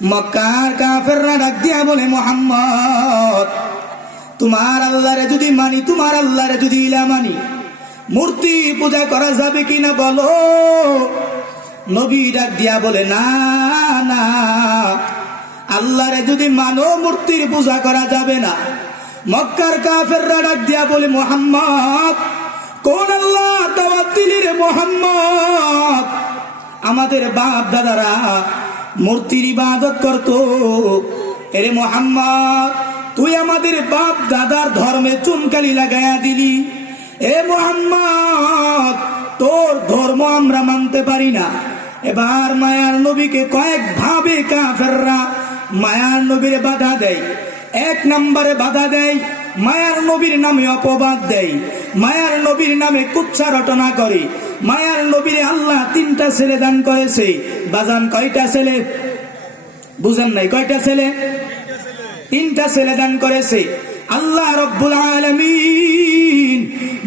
মক্কার কাফেররা ডাক দিয়া বলে, মুহাম্মদ তোমার আল্লাহরে যদি মানি, তোমার আল্লাহরে যদি ইলা মানি, মূর্তি পূজা করা যাবে কিনা বলো। নবী ডাক দিয়া বলে, না না, আল্লাহরে যদি মানো মূর্তির পূজা করা যাবে না। মক্কার কাফেররা ডাক দিয়া বলে, মুহাম্মদ কোন আল্লাহ দাওয়াত দিলি রে মুহাম্মদ? আমাদের বাপ দাদারা মূর্তির ইবাদত করত। এরে মুহাম্মদ, তুই আমাদের বাপ দাদার ধর্মে চুনকালি লাগায়া দিলি। এ মুহাম্মদ, তোর ধর্ম আমরা মানতে পারি না। এবার মায়ার নবীকে কয়েক ভাবে কাফেররা মায়ার নবীর বাধা দেয়। এক নম্বরে বাধা দেয়, মায়ার নবীর নামে অপবাদ দেয়, মায়ার নবীর নামে কুচ্ছা রটনা করে। মায়ার নবীর আল্লাহ 3টা ছেলে দান করেছে। বাজান কয়টা ছেলে? বুঝেন নাই? কয়টা ছেলে? 3টা ছেলে দান করেছে আল্লাহ রব্বুল আলামিন।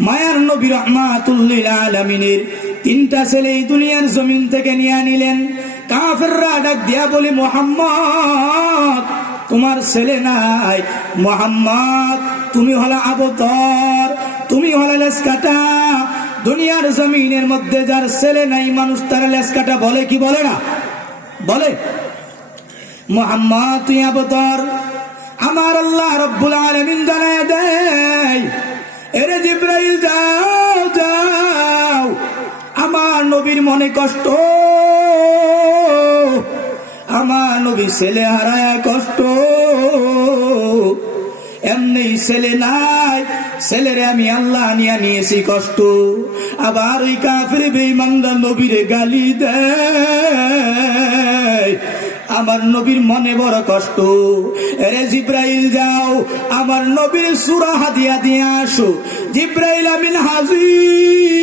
মায়ার নবী রাহমাতুল লিল আলামিনের 3টা ছেলে এই দুনিয়ার জমিন থেকে নিয়ে নিলেন। কাফেররা ডাক দিয়া বলে, মুহাম্মদ তোমার ছেলে নাই। মুহাম্মদ তুমি হলো আবতর, তুমি হলো লেসকাটা। দুনিয়ার জমিনের মধ্যে যার ছেলে নাই মানুষ তার লেসকাটা বলে কি বলে না? বলে। মুহাম্মদ তুই আবতর। আমার আল্লাহ রব্বুল আলামিন জানায় দেয়, এরে জিবরাইল যাও যাও, আমার নবীর মনে কষ্ট, আমার নবী ছেলে হারায় কষ্ট। এমনি ছেলে নাই, ছেলেরে আমি আল্লাহ নিয়ে নিয়েছি কষ্ট। আবার ওই কাফির বেঈমানরা নবীরে গালি দেয়, আমার নবীর মনে বড় কষ্ট। এরে জিব্রাইল যাও, আমার নবীর সূরা হাদিয়া দিয়ে আসো। জিব্রাইল আমিন হাজির।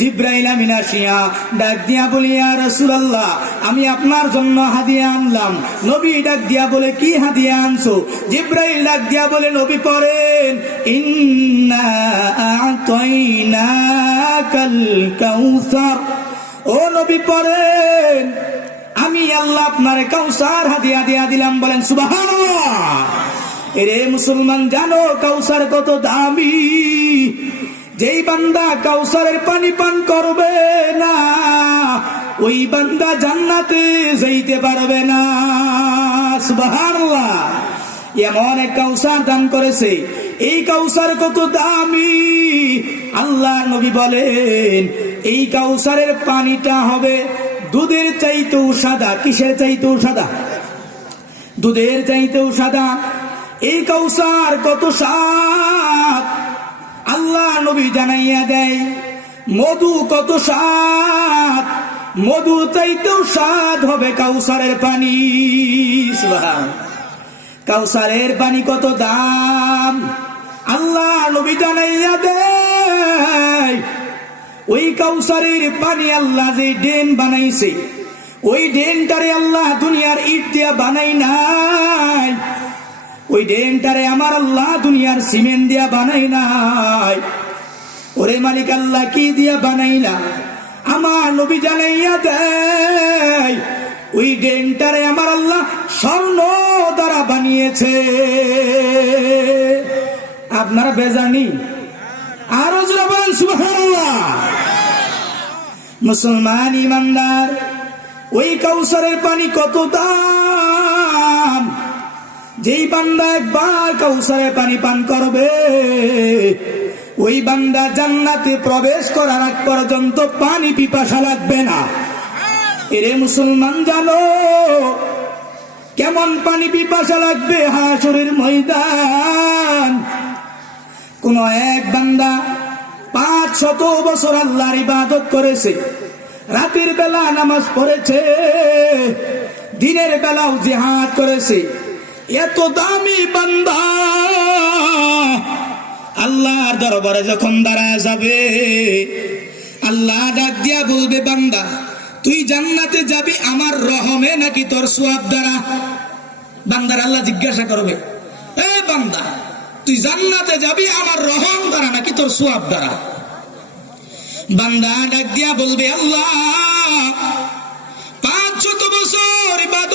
জিব্রাইল আমিন আসিয়া ডাক দিয়া বলি, ইয়া রাসূলুল্লাহ আমি আপনার জন্য হাদিয়া আনলাম। নবী ডাক দিয়া বলে, কি হাদিয়া আনছো? জিব্রাইল ডাক দিয়া বলে, নবী পড়েন, ইন্না আ'তাইনাকাল কাউসার। ও নবী পড়েন, আমি আল্লাহ আপনারে কাউসার হাদিয়া দিয়া দিলাম। বলেন সুবহানাল্লাহ। এরে মুসলমান, জানো কাউসার কত দামি? যেই বান্দা কাউসারের পানি পান করবে না, ওই বান্দা জান্নাতে যাইতে পারবে না। সুবহানাল্লাহ। এমন এক কাউসার দান করেছে। এই কাউসার কত দামি! আল্লাহ নবী বলেন, এই কাউসারের পানিটা হবে দুধের চাইতেও সাদা। কিসের চাইতেও সাদা? দুধের চাইতেও সাদা। এই কাউসার কত স্বাদ! আল্লাহ নবী জানাইয়া দেয়, মধু কত স্বাদ, মধু চাইতেও স্বাদ হবে কাউসারের পানি। কাউসারের পানি কত দাম! আল্লাহ নবী জানাইয়া দেয়, ওই কাউসারের পানি আল্লাহ যে ড্রেন বানাইছে, ওই ড্রেনটারে আল্লাহ দুনিয়ার ইট দিয়া বানাই নাই। ওই ড্রেনটারে আমার আল্লাহ দুনিয়ার সিমেন্ট দিয়া বানাই নাই। ওরে মালিক আল্লাহ কি দিয়া বানাইলা? আমার নবী জানাইয়া দেয়, ওই ড্রেনটারে আমার আল্লাহ স্বর্ণ দ্বারা বানিয়েছে। আপনারা বেজানি? আরো জোরে বলেন সুবহানাল্লাহ। মুসলমান ইমানদার, ওই কাউসারের পানি কত দাম! যেই বান্দা একবার কাউসারের পানি পান করবে, ওই বান্দা জান্নাতে প্রবেশ করার আগ পর্যন্ত পানি পিপাসা লাগবে না। এরে মুসলমান, জানো কেমন পানি পিপাসা লাগবে? হাসরের ময়দান। কোন এক বান্দা 500 বছর আল্লাহর ইবাদত করেছে, রাতের বেলা নামাজ পড়েছে, দিনের বেলাও জিহাদ করেছে। এত দামি বান্দা আল্লাহর দরবারে যখন দাঁড়ায় যাবে, আল্লাহ ডাক দিয়া বলবে, বান্দা তুই জান্নাতে যাবি আমার রহমে নাকি তোর সওয়াব দ্বারা? বান্দার আল্লাহ জিজ্ঞাসা করবে, এ বান্দা তুই জান্নাতে যাবি আমার রহম দ্বারা নাকি তোর সওয়াব দ্বারা? বান্দা ডাক দিয়া বলবে, আল্লাহ 500 বছর ইবাদত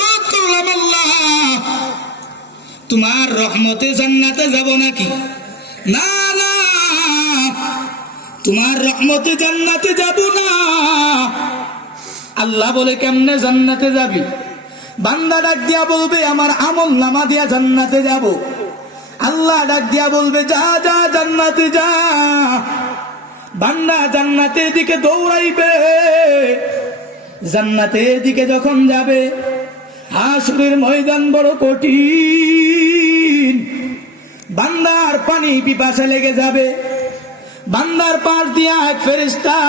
তোমার রহমতে জান্নাতে যাব নাকি? না না, তোমার রহমতে জান্নাতে যাব না। আল্লাহ বলে কেমনে জান্নাতে যাবি? বান্দা ডাক দিয়া বলবে আমার আমল নামা দিয়া জান্নাতে যাব। আল্লাহ ডাক দিয়া বলবে যা যা জান্নাতে যা। বান্দা জান্নাতের দিকে দৌড়াইবে। জান্নাতের দিকে যখন যাবে, হাসরের ময়দান বড় কঠিন। বান্দার পানি পিপাসা লেগে যাবে। বান্দার পাশ দিয়া এক ফেরেশতা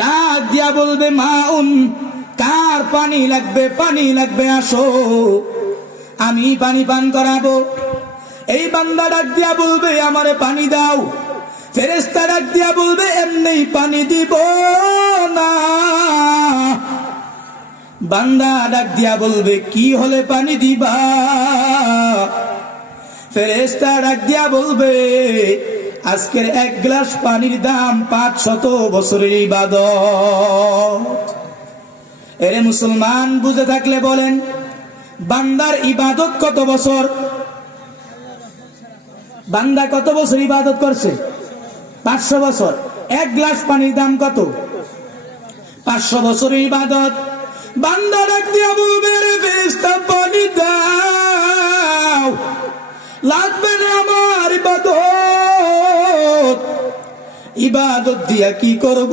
ডাক দিয়া বলবে মাউন, কার পানি লাগবে? পানি লাগবে, আসো আমি পানি পান করাবো। এই বান্দা ডাক দিয়া বলবে আমারে পানি দাও। ফেরেশতা ডাক দিয়া বলবে এমনি পানি দিব না। বান্দা ডাক দিয়া বলবে কি হলে পানি দিবা? ফেরেশতা ডাক দিয়া বলবে আজকের এক গ্লাস পানির দাম 500 বছরের ইবাদত। এরে মুসলমান, বুঝে থাকলে বলেন বান্দার ইবাদত কত বছর? বান্দা কত বছর ইবাদত করছে? 500 বছর। এক গ্লাস পানির দাম কত? 500 বছরের ইবাদত। বান্দা ডাক দিয়া বলবে রে ফেরেশতা পানি দাও, লাগবে না আমার ইবাদত। ইবাদত দিয়া কি করব?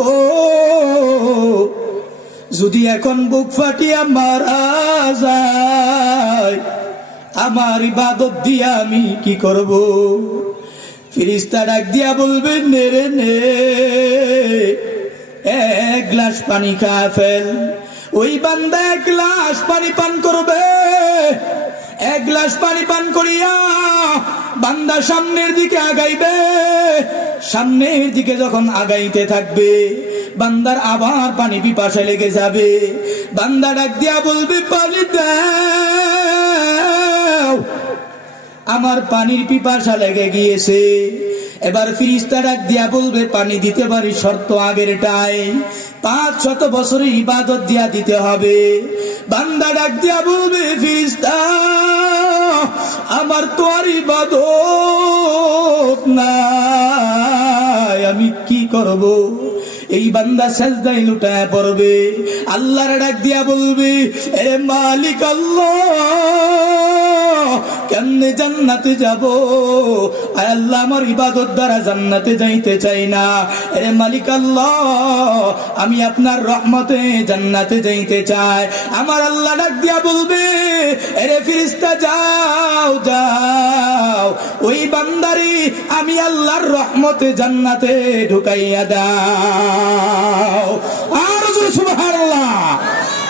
যদি এখন বুক ফাটিয়া মারা যায়, আমার ইবাদত দিয়া আমি কি করব? ফেরেশতা ডাক দিয়া বলবে নে রে নে, এক গ্লাস পানি খা ফেল। ওই বান্দা এক গ্লাস পানি পান করবে। এক গ্লাস পানি পান করিয়া বান্দা সামনের দিকে আগাইবে। সামনের দিকে যখন আগাইতে থাকবে, বান্দার আবার পানি পিপাসা লেগে যাবে। বান্দা ডাক দিয়া বলবে পানি দাও, আমার পানির পিপাসা লেগে গিয়েছে। এবার ফেরেশতা ডাক দিয়া বলবে পানি দিতে পারি, শর্ত আগেরটাই 500 বছরের ইবাদত দিয়া দিতে হবে। বান্দা ডাক দিয়া বলবে ফেরেশতা আমার তো আর ইবাদত নাই, আমি কি করব? এই বান্দা সেজদায় লুটায় পড়বে। আল্লাহর ডাক দিয়া বলবে এ মালিক আল্লাহ, কেমনে জান্নাতে যাব? আয় আল্লাহ, আমার ইবাদত দ্বারা জান্নাতে যাইতে চাই না। এ মালিক আল্লাহ, আমি আপনার রহমতে জান্নাতে যাইতে চাই। আমার আল্লাহ ডাক দিয়া বলবে এরে ফেরেশতা যাও যাও, ওই বান্দারি আমি আল্লাহর রহমতে জান্নাতে ঢুকাইয়া দাও।